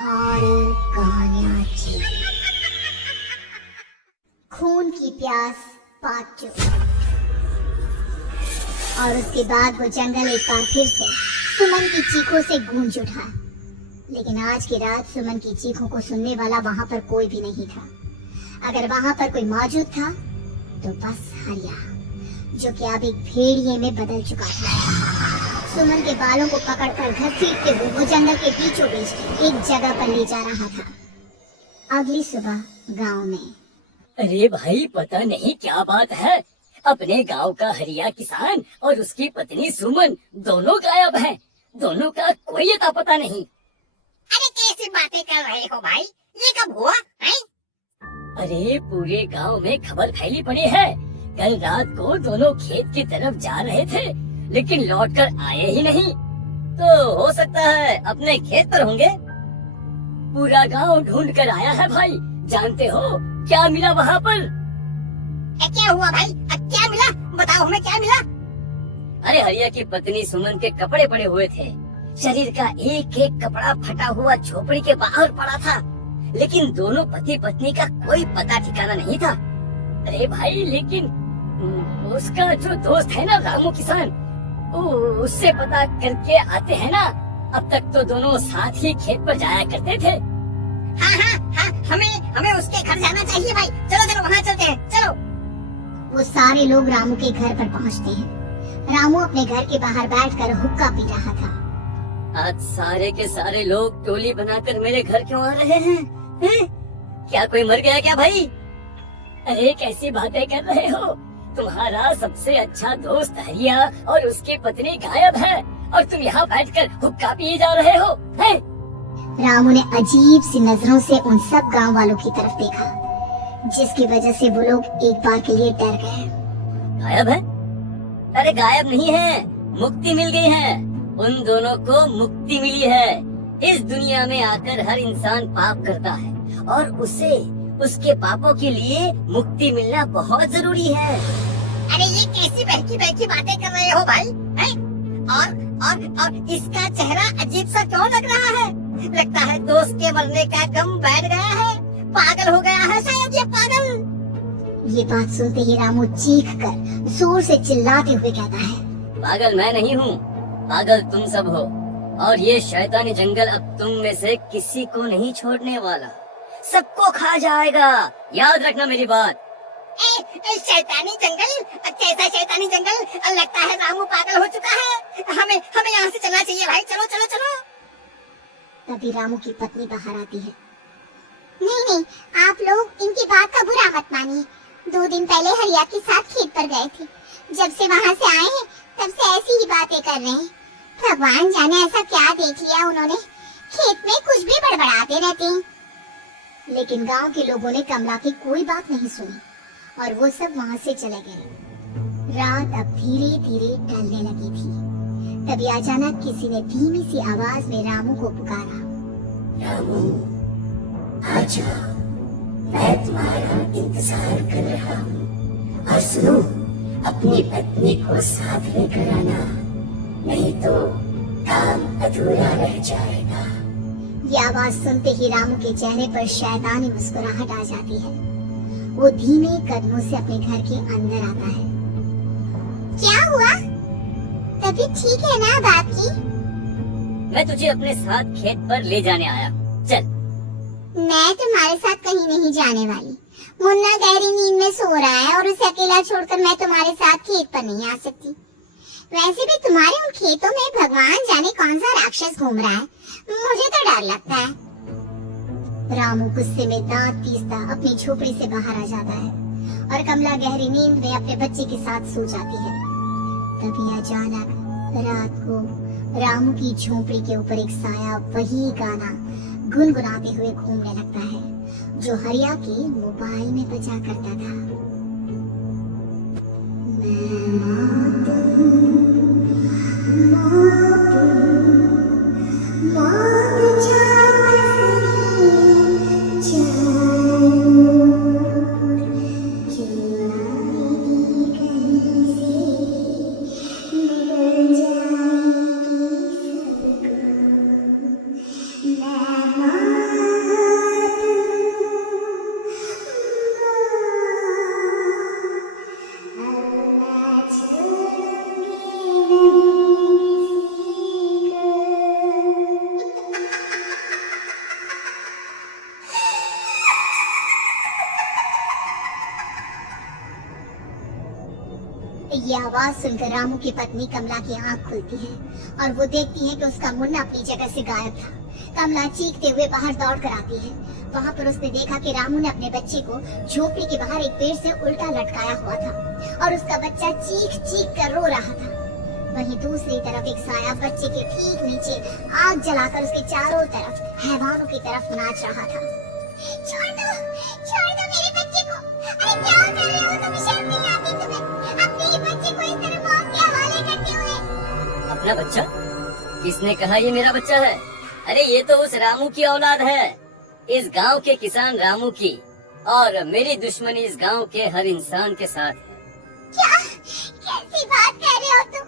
Horror कहानियाँ खून की प्यास पार्ट 2। और उसके बाद वो जंगल एक बार फिर से सुमन की चीखों से गूंज उठा। लेकिन आज की रात सुमन की चीखों को सुनने वाला वहां पर कोई भी नहीं था। अगर वहां पर कोई मौजूद था तो बस हरिया, जो कि अब एक भेड़िए में बदल चुका था। सुमन के बालों को पकड़कर घसीटते हुए वो जंगल के बीचों बीच एक जगह पर ले जा रहा था। अगली सुबह गांव में। अरे भाई, पता नहीं क्या बात है, अपने गांव का हरिया किसान और उसकी पत्नी सुमन दोनों गायब हैं। दोनों का कोई अता पता नहीं। अरे कैसी बातें कर रहे हो भाई, ये कब हुआ है? अरे पूरे गांव में खबर फैली पड़ी है। कल रात को दोनों खेत की तरफ जा रहे थे, लेकिन लौटकर आए ही नहीं। तो हो सकता है अपने खेत पर होंगे। पूरा गांव ढूंढ कर आया है भाई। जानते हो क्या मिला वहाँ पर? क्या हुआ भाई? क्या मिला? बताओ हमें, क्या मिला? अरे हरिया की पत्नी सुमन के कपड़े पड़े हुए थे। शरीर का एक एक कपड़ा फटा हुआ झोपड़ी के बाहर पड़ा था, लेकिन दोनों पति पत्नी का कोई पता ठिकाना नहीं था। अरे भाई, लेकिन उसका जो दोस्त है ना रामू किसान, उससे पता करके आते हैं ना। अब तक तो दोनों साथ ही खेत पर जाया करते थे। हाँ, हमें उसके घर जाना चाहिए भाई। चलो वहाँ चलते हैं, चलो। वो सारे लोग रामू के घर पर पहुँचते हैं। रामू अपने घर के बाहर बैठकर हुक्का पी रहा था। आज सारे के सारे लोग टोली बनाकर मेरे घर क्यों आ रहे हैं? क्या कोई मर गया क्या भाई? अरे कैसी बातें कर रहे हो? तुम्हारा सबसे अच्छा दोस्त हरिया और उसकी पत्नी गायब है और तुम यहाँ बैठकर हुक्का पिए जा रहे हो? रामू ने अजीब सी नजरों से उन सब गांव वालों की तरफ देखा, जिसकी वजह से वो लोग एक बार के लिए डर गए। गायब है? अरे गायब नहीं है, मुक्ति मिल गई है। उन दोनों को मुक्ति मिली है। इस दुनिया में आकर हर इंसान पाप करता है और उसे उसके पापों के लिए मुक्ति मिलना बहुत जरूरी है। अरे ये कैसी बहकी बातें कर रहे हो भाई? हैं? और इसका चेहरा अजीब सा क्यों लग रहा है? लगता है दोस्त के मरने का गम बैठ गया है। पागल हो गया है शायद ये पागल। ये बात सुनते ही रामू चीख कर जोर से चिल्लाते हुए कहता है, पागल मैं नहीं हूँ, पागल तुम सब हो। और ये शैतानी जंगल अब तुम में से किसी को नहीं छोड़ने वाला, सबको खा जाएगा। याद रखना मेरी बात। शैतानी जंगल? कैसा शैतानी जंगल? लगता है रामू पागल हो चुका है। हमें यहाँ से चलना चाहिए भाई। चलो। तभी रामू की पत्नी बाहर आती है। नहीं, आप लोग इनकी बात का बुरा मत मानिए। 2 दिन पहले हरिया के साथ खेत पर गए थे। जब से वहाँ से आए हैं तब से ऐसी ही बातें कर रहे हैं। भगवान जाने ऐसा क्या देख लिया उन्होंने, खेत में कुछ भी बड़बड़ाते रहते हैं। लेकिन गांव के लोगों ने कमला की कोई बात नहीं सुनी और वो सब वहाँ से चले गए। रात अब धीरे धीरे ढलने लगी थी। तभी अचानक किसी ने धीमी सी आवाज में रामू को पुकारा। रामू, आजा, मैं तुम्हारा इंतजार कर रहा हूँ। और सुनो, अपनी पत्नी को साथ लेकर आना, नहीं तो काम अधूरा रह जाएगा। ये आवाज सुनते ही रामू के चेहरे पर शैतानी मुस्कुराहट आ जाती है। वो धीमे कदमों से अपने घर के अंदर आता है। क्या हुआ? तबीयत ठीक है ना अब आपकी? मैं तुझे अपने साथ खेत पर ले जाने आया। चल। मैं तुम्हारे साथ कहीं नहीं जाने वाली। मुन्ना गहरी नींद में सो रहा है और उसे अकेला छोड़कर मैं तुम्हारे साथ खेत पर नहीं आ सकती। वैसे भी तुम्हारे उन खेतों में भगवान जाने कौन सा राक्षस घूम रहा है, मुझे तो डर लगता है। रामू गुस्से में दांत पीसता अपनी झोपड़ी से बाहर आ जाता है और कमला गहरी नींद में अपने बच्चे के साथ सो जाती है। तभी अचानक रात को रामू की झोपड़ी के ऊपर एक साया वही गाना गुनगुनाते हुए घूमने लगता है जो हरिया के मोबाइल में बजा करता था। मैं ये आवाज सुनकर रामू की पत्नी कमला की आंख खुलती है और वो देखती है कि उसका मुन्ना अपनी जगह से गायब था। कमला चीखते हुए बाहर दौड़ कर आती है। वहाँ पर उसने देखा कि रामू ने अपने बच्चे को झोपड़ी के बाहर एक पेड़ से उल्टा लटकाया हुआ था और उसका बच्चा चीख चीख कर रो रहा था। वहीं दूसरी तरफ एक साया बच्चे के ठीक नीचे आग जलाकर उसके चारों तरफ हैवानों की तरफ नाच रहा था। छोड़ दो मेरे बच्चे को। अरे क्या कर रहे हो तुम? शर्म नहीं आती तुम्हें? अपने ही बच्चे को इस तरह मौत के हवाले करते हुए। अपना बच्चा? किसने कहा ये मेरा बच्चा है? अरे ये तो उस रामू की औलाद है, इस गांव के किसान रामू की, और मेरी दुश्मनी इस गांव के हर इंसान के साथ है। क्या? कैसी बात कर रहे हो तुम?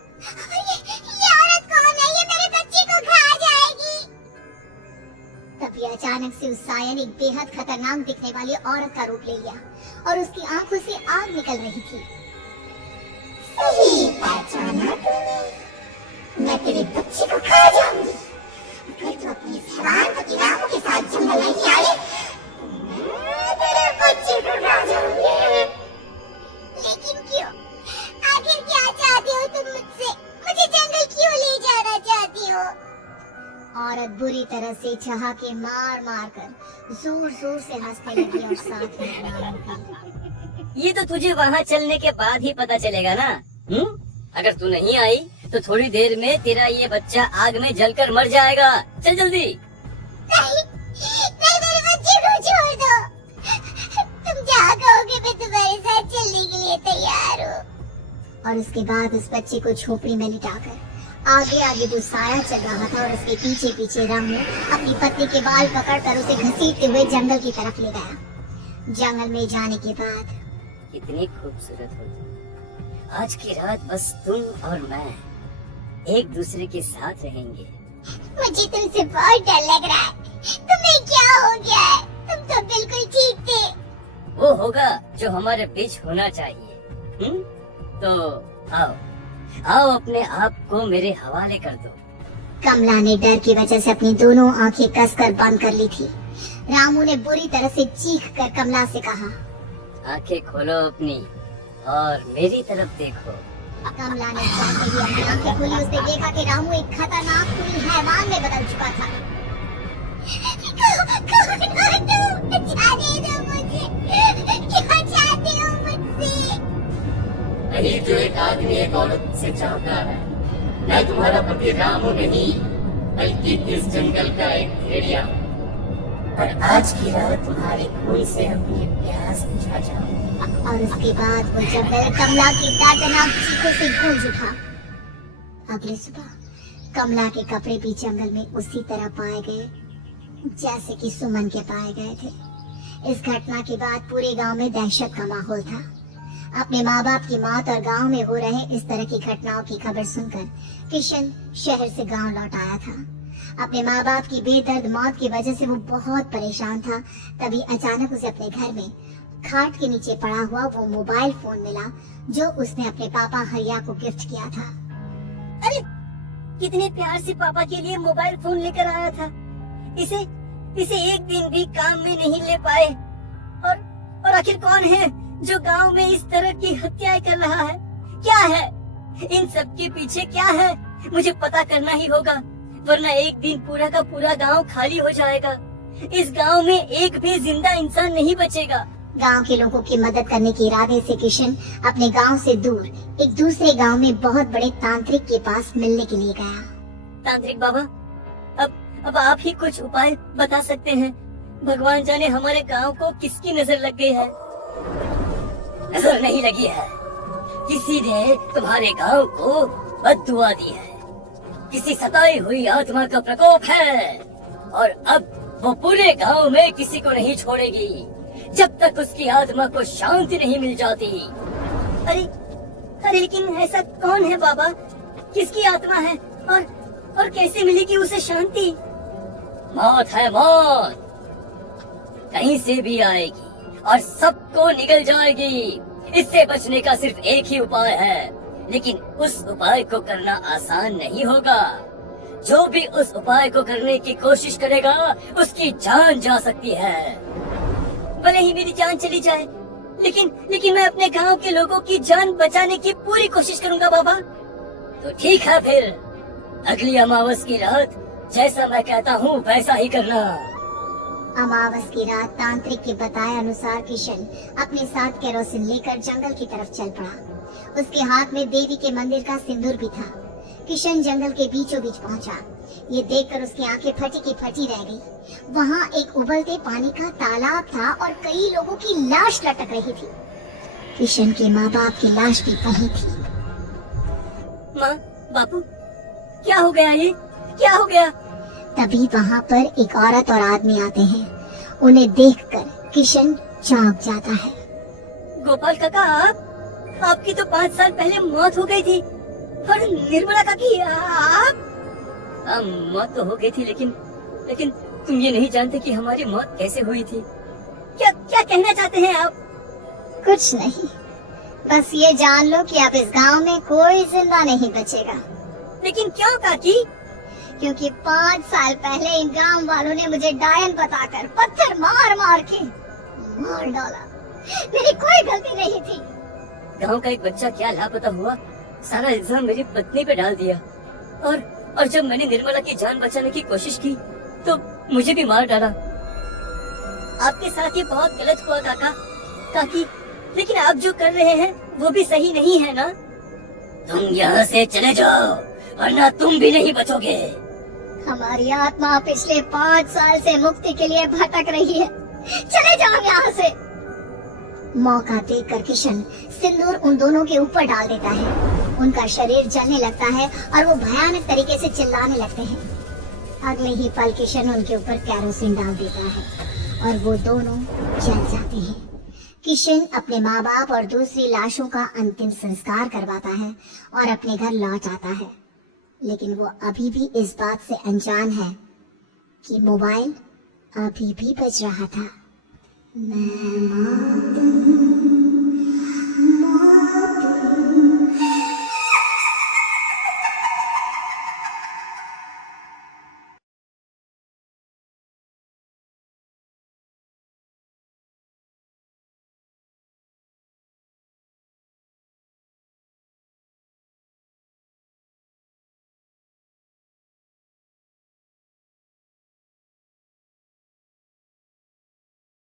ये औरत कौन है? ये मेरे बच्चे को खा जाएगी। तभी अचानक से उस साया ने एक बेहद खतरनाक दिखने वाली औरत का रूप ले लिया और उसकी आंखों से आग निकल रही थी। सही पहचाना तूने। मैं तेरे बच्चे को खा जाऊंगी। अगर तू अपनी इस हैवान रामू के साथ जंगल नहीं आई, मैं तेरे बच्चे को खा जाऊंगी। लेकिन क्यों? आखिर क्या चाहती हो तुम मुझसे? मुझे जंगल क्यों ले जाना चाहती हो? औरत बुरी तरह से ठहाके मार मार कर जोर जोर से हंसने लगी और साथ में ये तो तुझे वहाँ चलने के बाद ही पता चलेगा ना। अगर तू नहीं आई तो थोड़ी देर में तेरा ये बच्चा आग में जलकर मर जाएगा। चल जल्दी। नहीं, मेरे बच्चे को छोड़ दो। तुम जहाँ कहोगे मैं तुम्हारे साथ चलने के लिए तैयार हूँ। और उसके बाद उस बच्चे को झोपड़ी में लिटाकर आगे आगे जो साया चल रहा था और उसके पीछे पीछे रामू अपनी पत्नी के बाल पकड़कर उसे घसीटते हुए जंगल की तरफ ले गया। जंगल में जाने के बाद कितनी खूबसूरत हो तुम। आज की रात बस तुम और मैं एक दूसरे के साथ रहेंगे। मुझे तुमसे बहुत डर लग रहा है। तुम्हें क्या हो गया है? तुम तो बिल्कुल ठीक थे। वो होगा जो हमारे बीच होना चाहिए। तो आओ अपने आप को मेरे हवाले कर दो। कमला ने डर की वजह से अपनी दोनों आंखें कसकर बंद कर ली थी। रामू ने बुरी तरह से चीख कर कमला से कहा, आंखें खोलो अपनी और मेरी तरफ देखो। कमला ने जैसे ही अपनी आंखें खोली उसने देखा कि रामू एक खतरनाक खूनी हैवान में बदल चुका था। जाने दो मुझे। क्या चाहते हो मुझसे? नहीं, जो एक आदमी एक औरत से चाहता है। मैं तुम्हारा पति रामू नहीं, बल्कि इस जंगल का एक भेड़िया हूँ। और आज की रात तुम्हारे खून से अपनी प्यास बुझा जाऊं। और उसके बाद वो जंगल कमला की दर्दनाक चीखों से गूंज उठा। अगली सुबह कमला के कपड़े भी जंगल में उसी तरह पाए गए जैसे कि सुमन के पाए गए थे। इस घटना के बाद पूरे गांव में दहशत का माहौल था। अपने माँ बाप की मौत और गांव में हो रहे इस तरह की घटनाओं की खबर सुनकर किशन शहर से गांव लौट आया था। अपने माँ बाप की बेदर्द मौत की वजह से वो बहुत परेशान था। तभी अचानक उसे अपने घर में खाट के नीचे पड़ा हुआ वो मोबाइल फोन मिला जो उसने अपने पापा हरिया को गिफ्ट किया था। अरे कितने प्यार से पापा के लिए मोबाइल फोन लेकर आया था। इसे एक दिन भी काम में नहीं ले पाए। और आखिर कौन है जो गांव में इस तरह की हत्याएं कर रहा है? क्या है इन सब के पीछे? क्या है? मुझे पता करना ही होगा, वरना एक दिन पूरा का पूरा गांव खाली हो जाएगा। इस गांव में एक भी जिंदा इंसान नहीं बचेगा। गांव के लोगों की मदद करने के इरादे से किशन अपने गांव से दूर एक दूसरे गांव में बहुत बड़े तांत्रिक के पास मिलने के लिए गया। तांत्रिक बाबा, अब आप ही कुछ उपाय बता सकते हैं। भगवान जाने हमारे गांव को किसकी नजर लग गई है। नजर नहीं लगी है, किसी ने तुम्हारे गांव को बद्दुआ दी है। किसी सताई हुई आत्मा का प्रकोप है और अब वो पूरे गांव में किसी को नहीं छोड़ेगी जब तक उसकी आत्मा को शांति नहीं मिल जाती। अरे लेकिन ऐसा कौन है बाबा? किसकी आत्मा है और कैसे मिलेगी उसे शांति? मौत है, मौत कहीं से भी आएगी और सबको निगल जाएगी। इससे बचने का सिर्फ एक ही उपाय है, लेकिन उस उपाय को करना आसान नहीं होगा। जो भी उस उपाय को करने की कोशिश करेगा उसकी जान जा सकती है। भले ही मेरी जान चली जाए, लेकिन मैं अपने गांव के लोगों की जान बचाने की पूरी कोशिश करूंगा बाबा। तो ठीक है फिर, अगली अमावस की रात जैसा मैं कहता हूँ वैसा ही करना। अमावस की रात तांत्रिक के बताए अनुसार किशन अपने साथ केरोसिन लेकर जंगल की तरफ चल पड़ा। उसके हाथ में देवी के मंदिर का सिंदूर भी था। किशन जंगल के बीचों बीच पहुंचा। ये देखकर उसकी आंखें फटी की फटी रह गई। वहाँ एक उबलते पानी का तालाब था और कई लोगों की लाश लटक रही थी। किशन के माँ बाप की लाश भी वहीं थी। माँ, बापू, क्या हो गया? ये क्या हो गया? तभी वहाँ पर एक औरत और आदमी आते हैं। उन्हें देखकर किशन चौंक जाता है। गोपाल काका, आपकी तो 5 साल पहले मौत हो गई थी। और निर्मला काकी, आप? मौत तो हो गई थी, लेकिन तुम ये नहीं जानते कि हमारी मौत कैसे हुई थी। क्या कहना चाहते हैं आप? कुछ नहीं, बस ये जान लो कि अब इस गांव में कोई जिंदा नहीं बचेगा। लेकिन क्यों काकी? क्योंकि 5 साल पहले इन गांव वालों ने मुझे डायन बताकर पत्थर मार मार के मार डाला। मेरी कोई गलती नहीं थी। गांव का एक बच्चा क्या लापता हुआ, सारा इल्जाम मेरी पत्नी पे डाल दिया। और जब मैंने निर्मला की जान बचाने की कोशिश की तो मुझे भी मार डाला। आपके साथ ये बहुत गलत हुआ काकी, लेकिन आप जो कर रहे हैं वो भी सही नहीं है ना? तुम यहाँ से चले जाओ वरना तुम भी नहीं बचोगे। हमारी आत्मा पिछले 5 साल से मुक्ति के लिए भटक रही है। चले जाओ यहाँ से। मौका देखकर किशन सिंदूर उन दोनों के ऊपर डाल देता है। उनका शरीर जलने लगता है और वो भयानक तरीके से चिल्लाने लगते हैं। अगले ही पल किशन उनके ऊपर केरोसिन डाल देता है और वो दोनों जल जाते हैं। किशन अपने माँ बाप और दूसरी लाशों का अंतिम संस्कार करवाता है और अपने घर लौट आता है। लेकिन वो अभी भी इस बात से अनजान है कि मोबाइल अभी भी बज रहा था। मैं